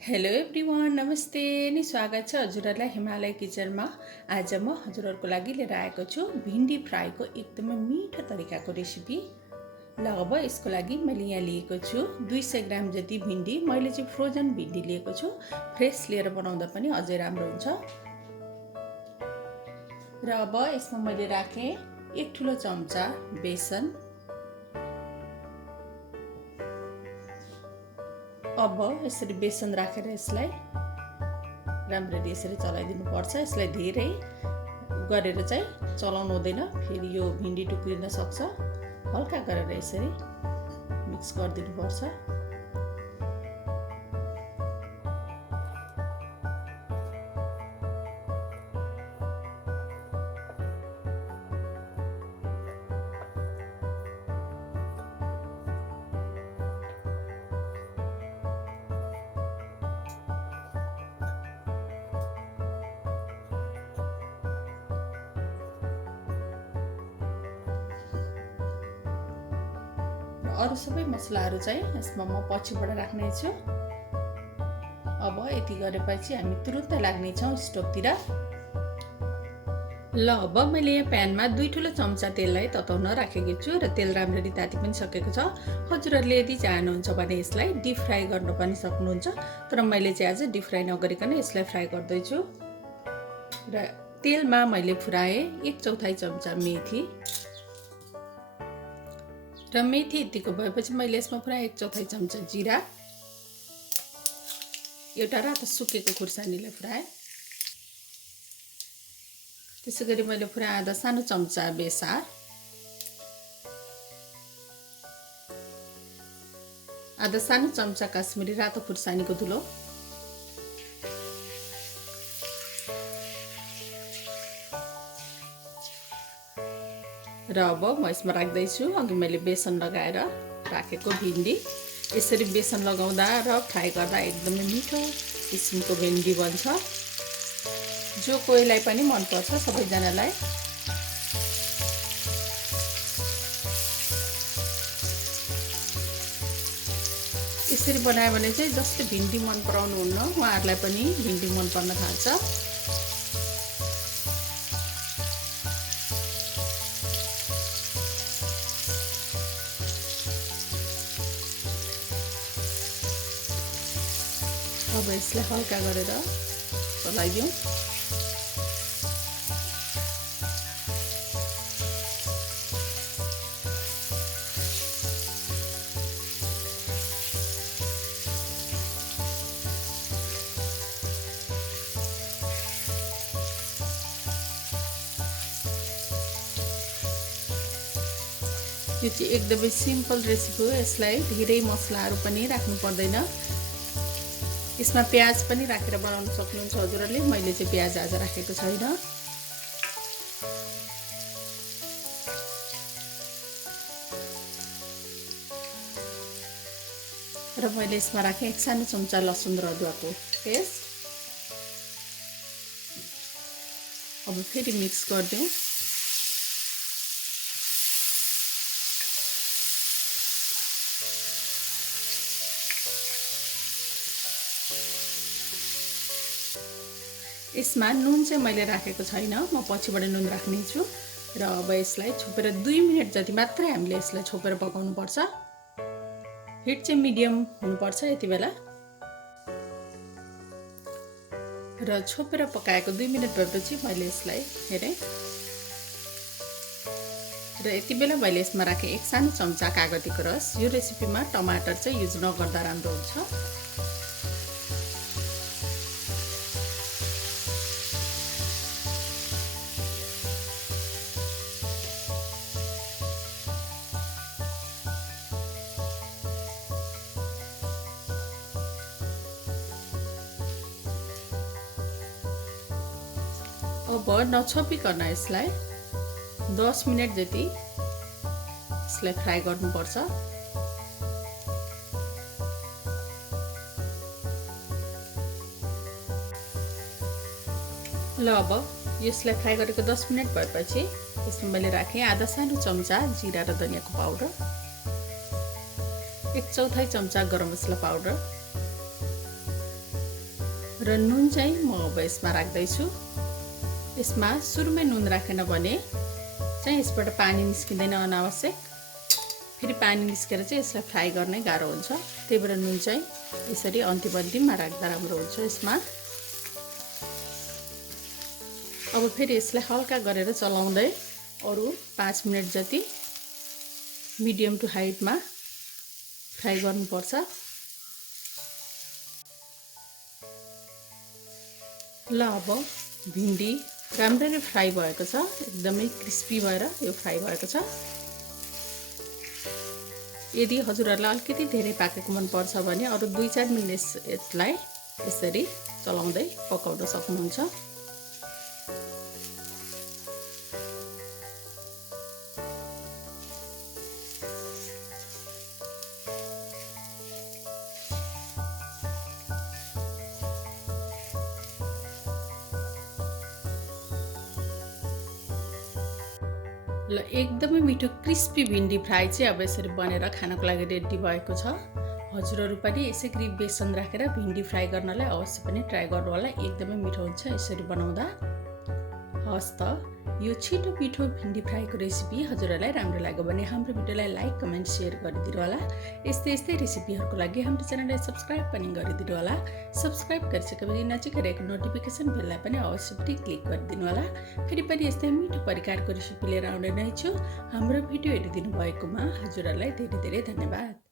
Hello everyone, नमस्ते अनि स्वागत छ हजुरहरूलाई हिमालय किचनमा। आज म हजुरहरूको लागि लिएर आएको छु भिन्डी फ्राईको एकदमै मिठो तरिकाको रेसिपी। ल अब यसको लागि मैले यहाँ लिएको छु 200 ग्राम जति भिन्डी। मैले चाहिँ फ्रोजन भिन्डी लिएको छु, फ्रेस लिएर बनाउँदा पनि अझै राम्रो हुन्छ। र अब यसमा मैले राखेँ 1 ठुलो चम्चा बेसन। अब यसरी बेसन राखेर यसलाई राम्ररी यसरी चलाइदिनु पर्छ। यसलाई धेरै गरेर चाहिँ चलाउनु हुँदैन, फेरि यो भिन्डी टुक्रिन सक्छ। हल्का गरेर यसरी मिक्स गरिदिनु पर्छ। अरू सबै मसलाहरू चाहिँ यसमा म पछिबाट राख्नेछु। अब यति गरेपछि हामी तुरुन्तै लाग्नेछौँ स्टोभतिर। ल अब मैले यहाँ प्यानमा 2 ठुलो चम्चा तेललाई तताउन राखेको छु र तेल राम्ररी ताति पनि सकेको छ। हजुरहरूले यदि चाहनुहुन्छ भने यसलाई डिप फ्राई गर्न पनि सक्नुहुन्छ, तर मैले चाहिँ आज डिप फ्राई नगरिकन यसलाई फ्राई गर्दैछु। र तेलमा मैले फुराएँ 1/4 चम्चा मेथी र मेथी यतिको भएपछि मैले यसमा पुरा 1/4 चम्चा जिरा, एउटा रातो सुकेको खुर्सानीले फुराएँ। त्यसै गरी मैले पुरा आधा सानो चम्चा बेसार, आधा सानो चम्चा काश्मिरी रातो खुर्सानीको धुलो, र अब म यसमा राख्दैछु अघि मैले बेसन लगाएर राखेको भिन्डी। यसरी बेसन लगाउँदा र फ्राई गर्दा एकदमै मिठो किसिमको भिन्डी बन्छ, जो कोहीलाई पनि मनपर्छ, सबैजनालाई। यसरी बनायो भने चाहिँ जसले भिन्डी मन पराउनुहुन्न उहाँहरूलाई पनि भिन्डी मन पर्न थाल्छ। अब यसलाई हल्का गरेर चलाइदिउँ। यो चाहिँ एकदमै सिम्पल रेसिपी हो। यसलाई धेरै मसलाहरू पनि राख्नु पर्दैन। यसमा प्याज पनि राखेर बनाउन सक्नुहुन्छ हजुरहरूले। मैले चाहिँ प्याज आज राखेको छैन। र मैले यसमा राखेँ 1 सानो चम्चा लसुन र अदुवाको पेस्ट। अब फेरि मिक्स गरिदिउँ। यसमा नुन चाहिँ मैले राखेको छैन, म पछिबाट नुन राख्नेछु। र अब यसलाई छोपेर 2 मिनट जति मात्रै हामीले यसलाई छोपेर पकाउनु पर्छ। हिट चाहिँ मिडियम हुनुपर्छ यति बेला। र छोपेर पकाएको 2 मिनट भएपछि मैले यसलाई हेरेँ र यति बेला मैले यसमा राखेँ 1 सानो चम्चा कागतीको रस। यो रेसिपीमा टमाटर चाहिँ युज नगर्दा राम्रो हुन्छ। अब नछोपिकन यसलाई 10 मिनट जति यसलाई फ्राई गर्नुपर्छ। ल अब यसलाई फ्राई गरेको 10 मिनट भएपछि यसमा मैले राखेँ आधा सानो चम्चा जिरा र धनियाको पाउडर, 1/4 चम्चा गरम मसला पाउडर, र नुन चाहिँ म अब यसमा राख्दैछु। यसमा सुरुमै नुन राखेन भने चाहिँ यसबाट पानी निस्किँदैन अनावश्यक, फेरि पानी निस्केर चाहिँ यसलाई फ्राई गर्नै गाह्रो हुन्छ। त्यही भएर नुन चाहिँ यसरी अन्तिममा राख्दा राम्रो हुन्छ यसमा। अब फेरि यसलाई हल्का गरेर चलाउँदै अरू 5 मिनट जति मिडियम टु हाइटमा फ्राई गर्नुपर्छ। ल अब भिन्डी राम्ररी फ्राई भएको छ, एकदमै क्रिस्पी भएर यो फ्राई भएको छ। यदि हजुरहरूलाई अलिकति धेरै पाकेको मनपर्छ भने अरू 2-4 मिनट यसलाई यसरी चलाउँदै पकाउन सक्नुहुन्छ। ल एकदमै मिठो क्रिस्पी भिन्डी फ्राई चाहिँ अब यसरी बनेर खानको लागि रेडी भएको छ। हजुरहरू पनि यसै गरी बेसन राखेर भिन्डी फ्राई गर्नलाई अवश्य पनि ट्राई गर्नु होला, एकदमै मिठो हुन्छ यसरी बनाउँदा। हस् त, यो छिटो मिठो भिन्डी फ्राईको रेसिपी हजुरहरूलाई राम्रो लाग्यो भने हाम्रो भिडियोलाई लाइक, कमेन्ट, सेयर गरिदिनु होला। यस्तै रेसिपीहरूको लागि हाम्रो च्यानललाई सब्स्क्राइब पनि गरिदिनु होला। सब्स्क्राइब गरिसकेपछि नजिकै रहेको नोटिफिकेसन बेललाई पनि अवश्य पनि क्लिक गरिदिनु होला। फेरि पनि यस्तै मिठो परिकारको रेसिपी लिएर आउने नै छु। हाम्रो भिडियो हेरिदिनु भएकोमा हजुरहरूलाई धेरै धेरै धन्यवाद।